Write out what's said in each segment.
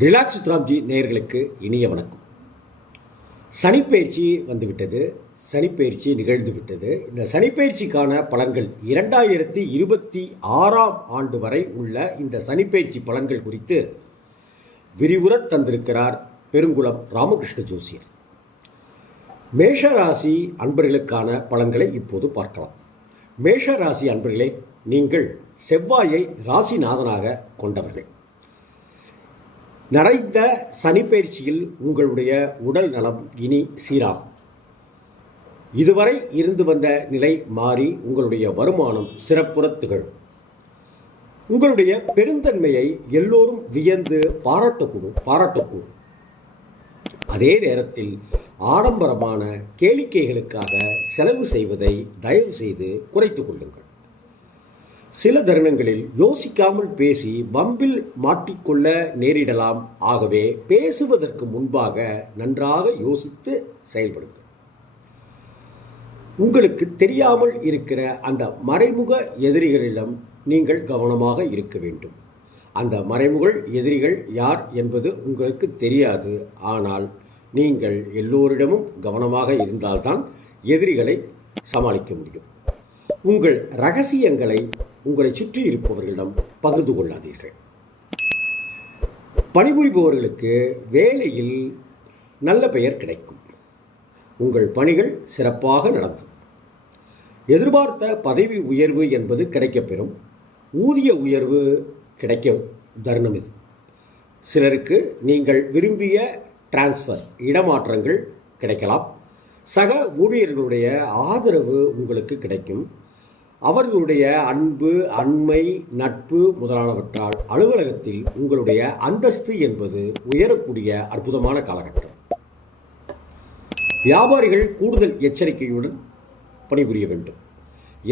Relax சுத்ராம்ஜி நேயர்களுக்கு இனிய வணக்கம். சனிப்பெயர்ச்சி வந்துவிட்டது. சனிப்பெயர்ச்சி நிகழ்ந்து விட்டது. இந்த சனிப்பயிற்சிக்கான பலன்கள் இரண்டாயிரத்தி இருபத்தி ஆறாம் ஆண்டு வரை உள்ள இந்த சனிப்பயிற்சி பலன்கள் குறித்து விரிவுற தந்திருக்கிறார் பெருங்குளம் ராமகிருஷ்ண ஜோசியர். மேஷராசி அன்பர்களுக்கான பலன்களை இப்போது பார்க்கலாம். மேஷ ராசி அன்பர்களே நீங்கள் செவ்வாயை ராசிநாதனாக கொண்டவர்கள். நிறைந்த சனிப்பயிற்சியில் உங்களுடைய உடல் நலம் இனி சீராகும். இதுவரை இருந்து வந்த நிலை மாறி உங்களுடைய வருமானம் சிறப்புறத் திகழும். உங்களுடைய பெருந்தன்மையை எல்லோரும் வியந்து பாராட்டக்கூடும் பாராட்டக்கூடும். அதே நேரத்தில் ஆடம்பரமான கேளிக்கைகளுக்காக செலவு செய்வதை தயவு செய்து குறைத்துக் கொள்ளுங்கள். சில தருணங்களில் யோசிக்காமல் பேசி பம்பில் மாட்டிக்கொள்ள நேரிடலாம். ஆகவே பேசுவதற்கு முன்பாக நன்றாக யோசித்து செயல்படுங்கள். உங்களுக்கு தெரியாமல் இருக்கிற அந்த மறைமுக எதிரிகளிடம் நீங்கள் கவனமாக இருக்க வேண்டும். அந்த மறைமுக எதிரிகள் யார் என்பது உங்களுக்கு தெரியாது. ஆனால் நீங்கள் எல்லோரிடமும் கவனமாக இருந்தால்தான் எதிரிகளை சமாளிக்க முடியும். உங்கள் ரகசியங்களை உங்களை சுற்றி இருப்பவர்களிடம் பகிர்ந்து கொள்ளாதீர்கள். பணிபுரிபவர்களுக்கு வேலையில் நல்ல பெயர் கிடைக்கும். உங்கள் பணிகள் சிறப்பாக நடந்தும் எதிர்பார்த்த பதவி உயர்வு என்பது கிடைக்கப்பெறும். ஊதிய உயர்வு கிடைக்க தருணம் இது. சிலருக்கு நீங்கள் விரும்பிய டிரான்ஸ்ஃபர் இடமாற்றங்கள் கிடைக்கலாம். சக ஊழியர்களுடைய ஆதரவு உங்களுக்கு கிடைக்கும். அவர்களுடைய அன்பு அண்மை நட்பு முதலானவற்றால் அலுவலகத்தில் உங்களுடைய அந்தஸ்து என்பது உயரக்கூடிய அற்புதமான காலகட்டம். வியாபாரிகள் கூடுதல் எச்சரிக்கையுடன் பணிபுரிய வேண்டும்.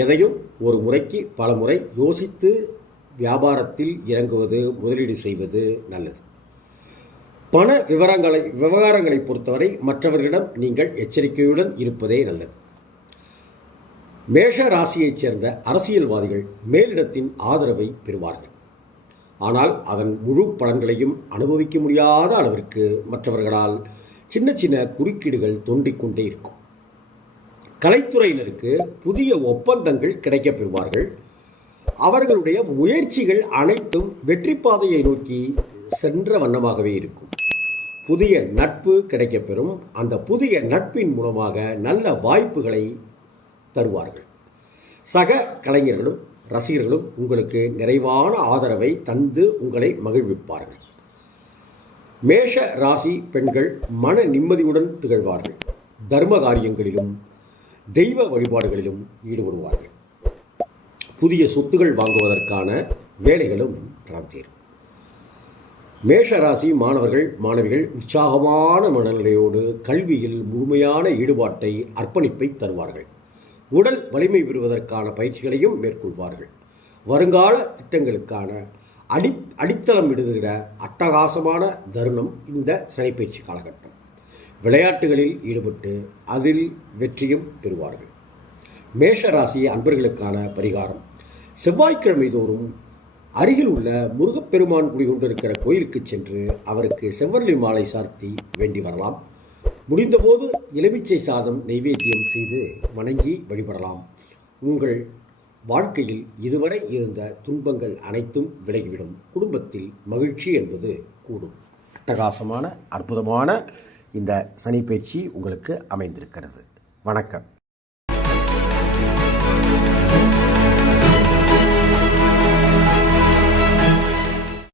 எதையும் ஒரு முறைக்கு பல முறை யோசித்து வியாபாரத்தில் இறங்குவது முதலீடு செய்வது நல்லது. பண விவரங்களை விவகாரங்களை பொறுத்தவரை மற்றவர்களிடம் நீங்கள் எச்சரிக்கையுடன் இருப்பதே நல்லது. மேஷ ராசியைச் சேர்ந்த அரசியல்வாதிகள் மேலிடத்தின் ஆதரவை பெறுவார்கள். ஆனால் அதன் முழு பலன்களையும் அனுபவிக்க முடியாத அளவிற்கு மற்றவர்களால் சின்ன சின்ன குறுக்கீடுகள் தோன்றிக் கொண்டே இருக்கும். கலைத்துறையினருக்கு புதிய ஒப்பந்தங்கள் கிடைக்கப் பெறுவார்கள். அவர்களுடைய முயற்சிகள் அனைத்தும் வெற்றி பாதையை நோக்கி சென்ற வண்ணமாகவே இருக்கும். புதிய நட்பு கிடைக்கப்பெறும் அந்த புதிய நட்பின் மூலமாக நல்ல வாய்ப்புகளை தருவார்கள். சக கலைஞர்களும் ரசிகர்களும் உங்களுக்கு நிறைவான ஆதரவை தந்து உங்களை மகிழ்விப்பார்கள். மேஷ ராசி பெண்கள் மன நிம்மதியுடன் திகழ்வார்கள். தர்ம காரியங்களிலும் தெய்வ வழிபாடுகளிலும் ஈடுபடுவார்கள். புதிய சொத்துகள் வாங்குவதற்கான வேலைகளும் நடந்தேறும். மேஷ ராசி மாணவர்கள் மாணவிகள் உற்சாகமான மனநிலையோடு கல்வியில் முழுமையான ஈடுபாட்டை அர்ப்பணிப்பை தருவார்கள். உடல் வலிமை பெறுவதற்கான பயிற்சிகளையும் மேற்கொள்வார்கள். வருங்கால திட்டங்களுக்கான அடி அடித்தளம் இடுகிற அட்டகாசமான தருணம் இந்த சனிப்பயிற்சி காலகட்டம். விளையாட்டுகளில் ஈடுபட்டு அதில் வெற்றியும் பெறுவார்கள். மேஷ ராசி அன்பர்களுக்கான பரிகாரம். செவ்வாய்க்கிழமை தோறும் அருகில் உள்ள முருகப்பெருமான் குடிகொண்டிருக்கிற கோயிலுக்கு சென்று அவருக்கு செவ்வரளி மாலை சார்த்தி வேண்டி வரலாம். முடிந்தபோது எலுமிச்சை சாதம் நைவேத்தியம் செய்து வணங்கி வழிபடலாம். உங்கள் வாழ்க்கையில் இதுவரை இருந்த துன்பங்கள் அனைத்தும் விலகிவிடும். குடும்பத்தில் மகிழ்ச்சி என்பது கூடும். அட்டகாசமான அற்புதமான இந்த சனிப்பயிற்சி உங்களுக்கு அமைந்திருக்கிறது. வணக்கம்.